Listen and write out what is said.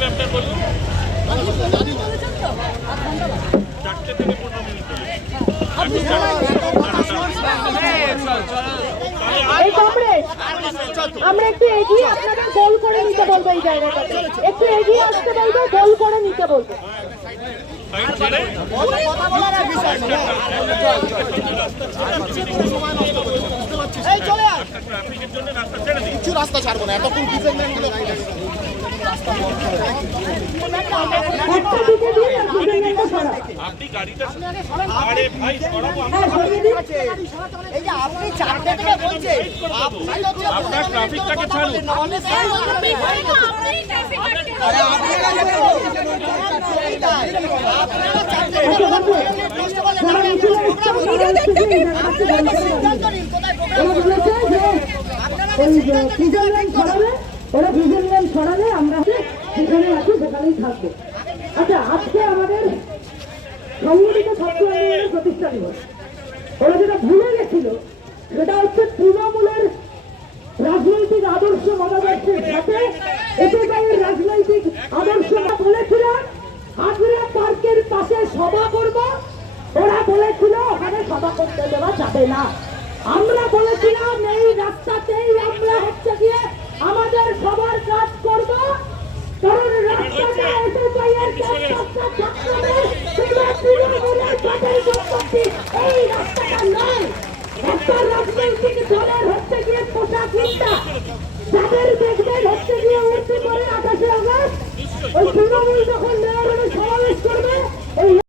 লাগবে আপনার বলুন? 4টে থেকে 15 মিনিট ধরে। আমরা একটু এগিয়ে আপনাদের গোল করে নিতে বলবো, এই জায়গাটাতে একটু এগিয়ে আসতে বলবো, গোল করে নিতে বলবো। কিছু রাস্তা ছাড়বো না, এতক্ষণ ডিফেন্ডারগুলো আপনি গাড়িটা আরে ভাই সরাবো এই যে আপনি 4টে থেকে বলছেন আপনার ট্রাফিকটাকে ছাড়ুন। ওরা ভিজুয়াল ছড়ালে আমরা যেখানে আছি সেখানেই থাকবো। আচ্ছা, আজকে আমাদের সংগঠিত ছাত্র আন্দোলনের প্রতিষ্ঠা দিবস। ওরা যেটা ভুলে গেছিল সেটা হচ্ছে তৃণমূলের রাজনৈতিক আদর্শ মতাদর্শের সাথে এতটাই রাজনৈতিক আদর্শ বলেছিলাম হাজরা পার্কের পাশে সভা করব, ওরা বলেছিল ওখানে সভা করতে দেওয়া যাবে না। আমরা বলেছিলাম এই রাস্তাতেই আমরা হচ্ছে গিয়ে আমাদের সবার কাজ করব, কারণ রাস্তাটা এতটাই এই রাস্তাটা নয়। একটা রাজনৈতিক দলের হচ্ছে গিয়ে পোশাক চিন্তা, যাদের দেখবেন হচ্ছে গিয়ে উঠতে পারে 28 আগস্ট ওই তৃণমূল যখন মেয়রের সমাবেশ করবে